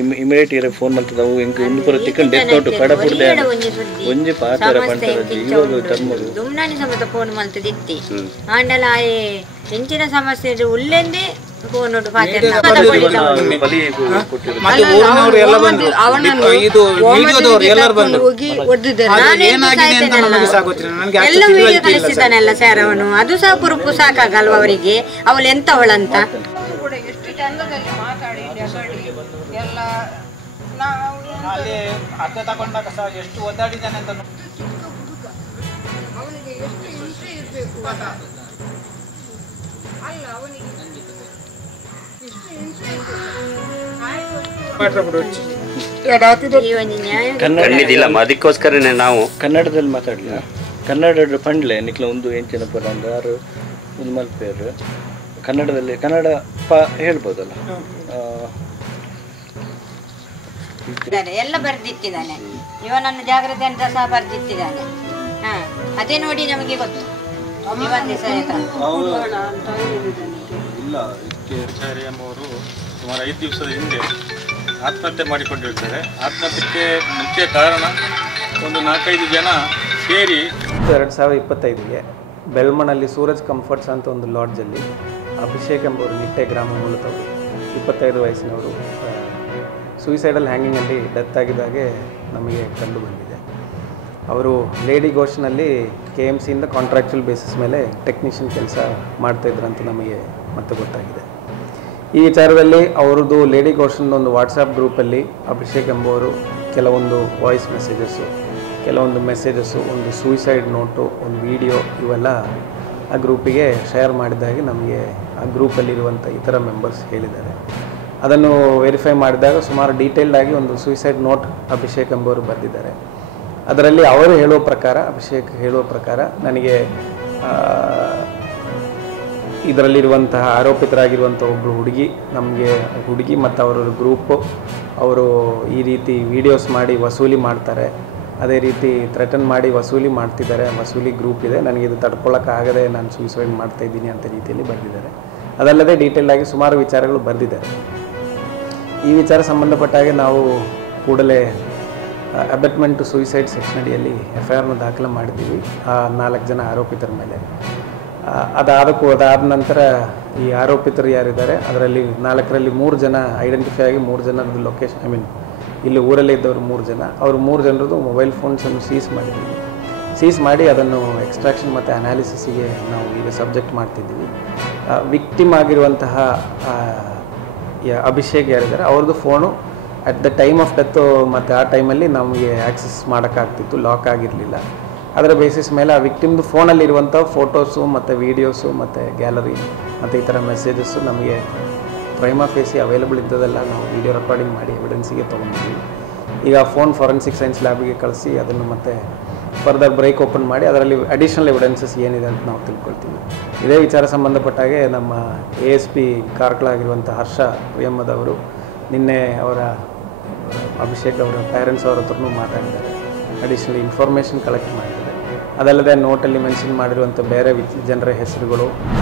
Immediate ಇರ phone ಮಾಡ್ತದ ಅವು ಇಂಕ ಇಂದು ಪುರ ತಿಕ್ಕನ್ ಡೆತ್ ನೋಟ್ ಕಡ ಪುರ್ದೆ ಒಂಜಿ ಪಾತರ ಪಂತರ ಇವಾಗ ಟರ್ಮರು ದುಮ್ನಾನಿ ಸಮೇತ ಫೋನ್ ಮಾಡ್ತಿದ್ದಿ ಆಂಡಲ ಆಯೆ ಹೆಂಚಿನ ಸಮಸ್ಯೆ ಉಲ್ಲೆಂದೇ ಫೋನ್ ನೋಟ್ ಪಾತರ ಬಲಿ ಮತ್ತೆ ಊರಿನವರು ಎಲ್ಲ ಬಂದ್ರು ಇದು ವಿಡಿಯೋದವರು ಎಲ್ಲರೂ ಬಂದ್ರು ಹೋಗಿ ಒದ್ದಿದ್ದಾರೆ ಏನಾಗಿದೆ ಅಂತ ನಮಗೆ ಸಾಗೋತಿಲ್ಲ ನನಗೆ ಎಲ್ಲ ವಿಡಿಯೋ ಕಳಿಸಿದ್ದಾನೆಲ್ಲ ಸರ್ ಅವನು ಅದು ಸಹ ಪುರುಪು ಸಾಕಾಗಲ್ವ ಅವರಿಗೆ ಅವಳು ಎಂತವಳಂತ ಎಷ್ಟು ಚಂದದಲ್ಲಿ ಮಾತಾಡಿ ಎಲ್ಲ ನಾವು ಅಲ್ಲಿ ಅರ್ಧ ತಗೊಂಡಾಗ ಸಹ ಎಷ್ಟು ಒದ್ದಾಡಿದ್ದಾನೆ ಅಂತ ಅವನಿಗೆ ಎಷ್ಟು ಹಿಂಸೆ ಇರಬೇಕು ಅಲ್ಲ ಅವನಿಗೆ ಎಷ್ಟು ಹಿಂಸೆ ಅದಕ್ಕೋಸ್ಕರನೇ ನಾವು ಕನ್ನಡದಲ್ಲಿ ಮಾತಾಡಲಿಲ್ಲ ಕನ್ನಡ ಪಂಡ್ಲೆ ನಿಕ್ಲ ಒಂದು ಎಂಚಿನ ಪರ ಅಂದಾರು ಒಂದು ಮಲ್ಪೇರು ಕನ್ನಡದಲ್ಲಿ ಕನ್ನಡ ಹೇಳ್ಬೋದಲ್ಲ ಎಲ್ಲ ಬರ್ದಿಟ್ಟಿದ್ದಾನೆ ಇವನನ್ನು ಜಾಗ್ರತೆ ಅಂತ ಸಹ ಬರ್ದಿಟ್ಟಿದ್ದಾನೆ ಅದೇ ನೋಡಿ ನಮಗೆ ಗೊತ್ತು ಇವನ್ ದಿವಸ ಇಲ್ಲ ಅವರು ಸುಮಾರು 5 ದಿವಸದ ಹಿಂದೆ ಆತ್ಮಹತ್ಯೆ ಮಾಡಿಕೊಂಡಿರ್ತಾರೆ. ಆತ್ಮಹತ್ಯೆಗೆ ಮುಖ್ಯ ಕಾರಣ ಒಂದು 4-5 ಜನ ಸೇರಿ 2025ಗೆ ಬೆಳ್ಮಣ್ಣಲ್ಲಿ ಸೂರಜ್ ಕಂಫರ್ಟ್ಸ್ ಅಂತ ಒಂದು ಲಾಡ್ಜಲ್ಲಿ ಅಭಿಷೇಕ್ ಎಂಬವರು ನಿಟ್ಟೆ ಗ್ರಾಮ ಮೂಲದವರು 25 ವಯಸ್ಸಿನವರು ಸೂಯಿಸೈಡಲ್ ಹ್ಯಾಂಗಿಂಗಲ್ಲಿ ಡೆತ್ ಆಗಿದ್ದಾಗೆ ನಮಗೆ ಕಂಡು ಬಂದಿದೆ. ಅವರು ಲೇಡಿ ಘೋಷ್ನಲ್ಲಿ KMCಯಿಂದ ಕಾಂಟ್ರಾಕ್ಚುಯಲ್ ಬೇಸಿಸ್ ಮೇಲೆ ಟೆಕ್ನಿಷಿಯನ್ ಕೆಲಸ ಮಾಡ್ತಾಯಿದ್ರು ಅಂತ ನಮಗೆ ಮತ್ತೆ ಗೊತ್ತಾಗಿದೆ. ಈ ವಿಚಾರದಲ್ಲಿ ಅವರದ್ದು ಲೇಡಿ ಘೋಷನ್ ಒಂದು ವಾಟ್ಸಪ್ ಗ್ರೂಪಲ್ಲಿ ಅಭಿಷೇಕ್ ಎಂಬುವರು ಕೆಲವೊಂದು ವಾಯ್ಸ್ ಮೆಸೇಜಸ್ಸು, ಕೆಲವೊಂದು ಮೆಸೇಜಸ್ಸು, ಒಂದು ಸೂಯಿಸೈಡ್ ನೋಟು, ಒಂದು ವಿಡಿಯೋ ಇವೆಲ್ಲ ಆ ಗ್ರೂಪಿಗೆ ಶೇರ್ ಮಾಡಿದಾಗೆ ನಮಗೆ ಆ ಗ್ರೂಪಲ್ಲಿರುವಂಥ ಇತರ ಮೆಂಬರ್ಸ್ ಹೇಳಿದ್ದಾರೆ. ಅದನ್ನು ವೆರಿಫೈ ಮಾಡಿದಾಗ ಸುಮಾರು ಡೀಟೇಲ್ಡಾಗಿ ಒಂದು ಸೂಯಿಸೈಡ್ ನೋಟ್ ಅಭಿಷೇಕ್ ಎಂಬುವರು ಬರೆದಿದ್ದಾರೆ. ಅದರಲ್ಲಿ ಅವರು ಹೇಳುವ ಪ್ರಕಾರ, ಅಭಿಷೇಕ್ ಹೇಳುವ ಪ್ರಕಾರ, ನನಗೆ ಇದರಲ್ಲಿರುವಂತಹ ಆರೋಪಿತರಾಗಿರುವಂಥ ಒಬ್ಬರು ಹುಡುಗಿ ಮತ್ತು ಅವರ ಗ್ರೂಪು ಅವರು ಈ ರೀತಿ ವೀಡಿಯೋಸ್ ಮಾಡಿ ವಸೂಲಿ ಮಾಡ್ತಾರೆ, ಅದೇ ರೀತಿ ಥ್ರೆಟನ್ ಮಾಡಿ ವಸೂಲಿ ಮಾಡ್ತಿದ್ದಾರೆ, ವಸೂಲಿ ಗ್ರೂಪ್ ಇದೆ, ನನಗಿದು ತಡ್ಕೊಳ್ಳೋಕ್ಕಾಗದೆ ನಾನು ಸೂಯಿಸೈಡ್ ಮಾಡ್ತಾಯಿದ್ದೀನಿ ಅಂತ ರೀತಿಯಲ್ಲಿ ಬರೆದಿದ್ದಾರೆ. ಅದಲ್ಲದೆ ಡೀಟೇಲ್ಡಾಗಿ ಸುಮಾರು ವಿಚಾರಗಳು ಬರೆದಿದ್ದಾರೆ. ಈ ವಿಚಾರ ಸಂಬಂಧಪಟ್ಟಾಗೆ ನಾವು ಕೂಡಲೇ ಅಬೆಟ್ಮೆಂಟ್ ಟು ಸೂಯಿಸೈಡ್ ಸೆಕ್ಷನ್ ಅಡಿಯಲ್ಲಿ FIRನ ದಾಖಲೆ ಮಾಡಿದ್ದೀವಿ ಆ 4 ಜನ ಆರೋಪಿತರ ಮೇಲೆ. ಅದಾದ ನಂತರ ಈ ಆರೋಪಿತರು ಯಾರಿದ್ದಾರೆ ಅದರಲ್ಲಿ 4ರಲ್ಲಿ 3 ಜನ ಐಡೆಂಟಿಫೈ ಆಗಿ 3 ಜನರದ್ದು ಲೊಕೇಶನ್ ಇಲ್ಲಿ ಊರಲ್ಲೇ ಇದ್ದವರು 3 ಜನ, ಅವರು 3 ಜನರದ್ದು ಮೊಬೈಲ್ ಫೋನ್ಸನ್ನು ಸೀಸ್ ಮಾಡಿ ಅದನ್ನು ಎಕ್ಸ್ಟ್ರಾಕ್ಷನ್ ಮತ್ತು ಅನಾಲಿಸಿಸ್ಗೆ ನಾವು ಈಗ ಸಬ್ಜೆಕ್ಟ್ ಮಾಡ್ತಿದ್ದೀವಿ. ವಿಕ್ಟಿಮ್ ಆಗಿರುವಂತಹ ಅಭಿಷೇಕ್ ಯಾರಿದ್ದಾರೆ ಅವ್ರದ್ದು phone at the time of death ಮತ್ತು ಆ ಟೈಮಲ್ಲಿ ನಮಗೆ ಆ್ಯಕ್ಸಸ್ ಮಾಡೋಕ್ಕಾಗ್ತಿತ್ತು, ಲಾಕ್ ಆಗಿರಲಿಲ್ಲ. ಅದರ ಬೇಸಿಸ್ ಮೇಲೆ ಆ ವಿಕ್ಟಿಮ್ದು ಫೋನಲ್ಲಿರುವಂಥ ಫೋಟೋಸು ಮತ್ತು ವೀಡಿಯೋಸು ಮತ್ತು ಗ್ಯಾಲರಿ ಮತ್ತು ಈ ಥರ ಮೆಸೇಜಸ್ಸು ನಮಗೆ ಪ್ರೈಮಾ ಫೇಸಿ ಅವೈಲಬಲ್ ಇದ್ದದೆಲ್ಲ ನಾವು ವಿಡಿಯೋ ರೆಕಾರ್ಡಿಂಗ್ ಮಾಡಿ ಎವಿಡೆನ್ಸಿಗೆ ತೊಗೊಂಡಿದ್ದೀವಿ. ಈಗ ಫೋನ್ ಫಾರೆನ್ಸಿಕ್ ಸೈನ್ಸ್ ಲ್ಯಾಬಿಗೆ ಕಳಿಸಿ ಅದನ್ನು ಮತ್ತೆ ಫರ್ದರ್ ಬ್ರೇಕ್ ಓಪನ್ ಮಾಡಿ ಅದರಲ್ಲಿ ಅಡಿಷ್ನಲ್ ಎವಿಡೆನ್ಸಸ್ ಏನಿದೆ ಅಂತ ನಾವು ತಿಳ್ಕೊಳ್ತೀವಿ. ಇದೇ ವಿಚಾರ ಸಂಬಂಧಪಟ್ಟಾಗೆ ನಮ್ಮ ASP ಕಾರ್ಕಳಾಗಿರುವಂಥ ಹರ್ಷ ಪ್ರಿಯಮ್ಮದವರು ನಿನ್ನೆ ಅವರ ಅಭಿಷೇಕ್ ಅವರ ಪೇರೆಂಟ್ಸ್ ಅವ್ರ ಹತ್ರನೂ ಮಾತಾಡಿದ್ದಾರೆ, ಅಡಿಷ್ನಲ್ ಇನ್ಫಾರ್ಮೇಷನ್ ಕಲೆಕ್ಟ್ ಮಾಡಿದ್ದಾರೆ. ಅದಲ್ಲದೆ ನೋಟಲ್ಲಿ ಮೆನ್ಷನ್ ಮಾಡಿರುವಂಥ ಬೇರೆ ಜನರ ಹೆಸರುಗಳು